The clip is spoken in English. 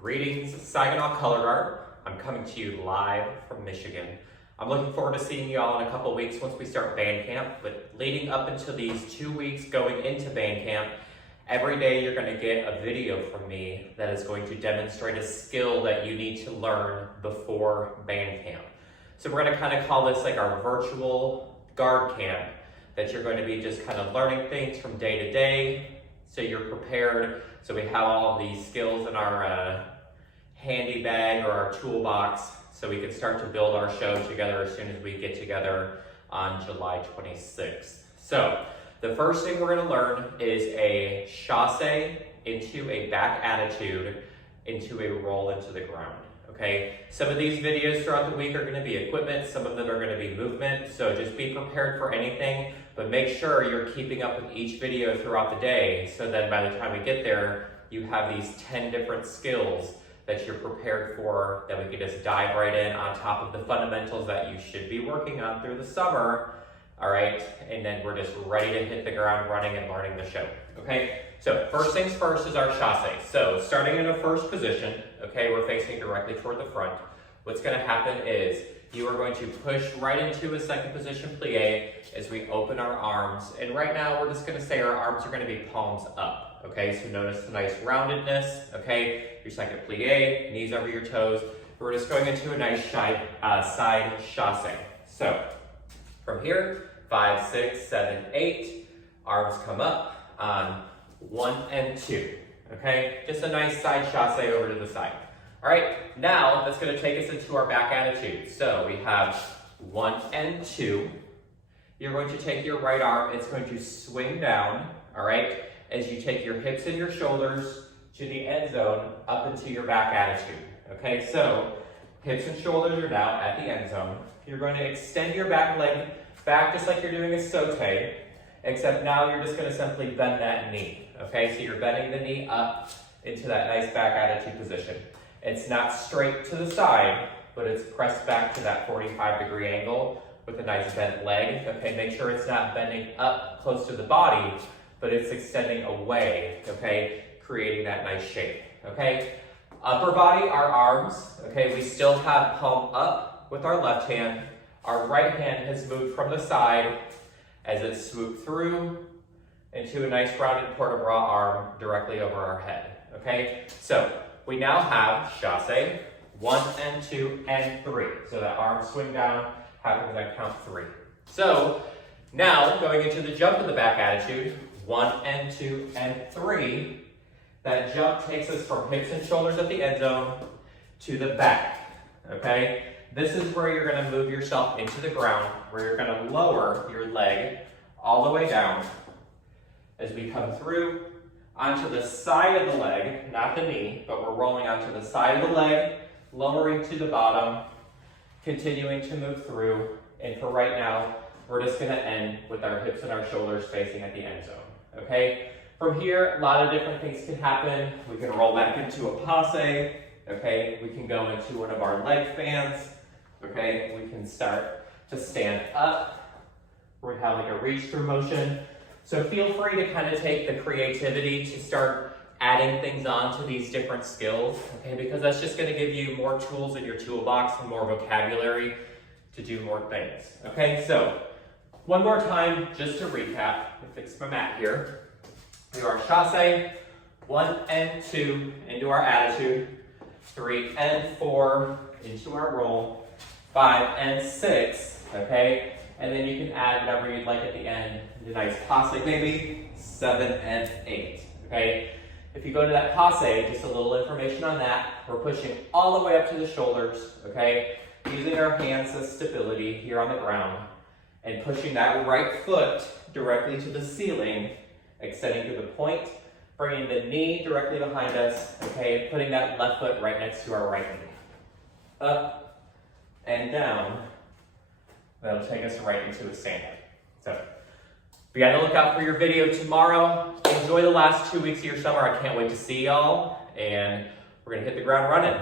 Greetings, Saginaw Color Guard. I'm coming to you live from Michigan. I'm looking forward to seeing you all in a couple weeks once we start band camp, but leading up into these 2 weeks going into band camp, every day you're going to get a video from me that is going to demonstrate a skill that you need to learn before band camp. So we're going to kind of call this like our virtual guard camp, that you're going to be just kind of learning things from day to day, so you're prepared. So we have all of these skills in our handy bag or our toolbox, so we can start to build our show together as soon as we get together on July 26th. So the first thing we're going to learn is a chasse into a back attitude into a roll into the ground. Okay, some of these videos throughout the week are going to be equipment, some of them are going to be movement, so just be prepared for anything, but make sure you're keeping up with each video throughout the day, so then by the time we get there, you have these 10 different skills that you're prepared for, that we can just dive right in on top of the fundamentals that you should be working on through the summer, all right? And then we're just ready to hit the ground running and learning the show, okay? So first things first is our chasse. So starting in a first position, okay, we're facing directly toward the front. What's gonna happen is you are going to push right into a second position plie as we open our arms. And right now we're just gonna say our arms are gonna be palms up, okay? So notice the nice roundedness, okay? Your second plie, knees over your toes. We're just going into a nice side chasse. So from here, 5, 6, 7, 8, arms come up on 1 and 2, okay? Just a nice side chasse over to the side. All right, now that's gonna take us into our back attitude. So we have 1 and 2. You're going to take your right arm, it's going to swing down, all right? As you take your hips and your shoulders to the end zone up into your back attitude, okay? So hips and shoulders are now at the end zone. You're going to extend your back leg back just like you're doing a saute, except now you're just gonna simply bend that knee, okay? So you're bending the knee up into that nice back attitude position. It's not straight to the side, but it's pressed back to that 45-degree angle with a nice bent leg, okay? Make sure it's not bending up close to the body, but it's extending away, okay? Creating that nice shape, okay? Upper body, our arms, okay? We still have palm up with our left hand. Our right hand has moved from the side as it swooped through into a nice rounded port de bras arm directly over our head, okay? So we now have chasse, 1 and 2 and 3. So that arm swing down happens at count 3. So now going into the jump in the back attitude, 1 and 2 and 3. That jump takes us from hips and shoulders at the end zone to the back, okay? This is where you're gonna move yourself into the ground, where you're gonna lower your leg all the way down as we come through onto the side of the leg, not the knee, but we're rolling onto the side of the leg, lowering to the bottom, continuing to move through. And for right now, we're just gonna end with our hips and our shoulders facing at the end zone, okay? From here, a lot of different things can happen. We can roll back into a passe, okay? We can go into one of our leg fans, okay? We can start to stand up. We have like a reach through motion. So feel free to kind of take the creativity to start adding things on to these different skills, okay? Because that's just gonna give you more tools in your toolbox and more vocabulary to do more things, okay? So one more time, just to recap, let me fix my mat here. We do our chasse, 1 and 2 into our attitude, 3 and 4 into our roll, 5 and 6, okay? And then you can add whatever you'd like at the end, a nice passe maybe, 7 and 8, okay? If you go to that passe, just a little information on that, we're pushing all the way up to the shoulders, okay? Using our hands as stability here on the ground, and pushing that right foot directly to the ceiling, extending to the point, bringing the knee directly behind us, okay? Putting that left foot right next to our right knee. Up and down. That'll take us right into a stand-up. So be on the lookout for your video tomorrow. Enjoy the last 2 weeks of your summer. I can't wait to see y'all, and we're gonna hit the ground running.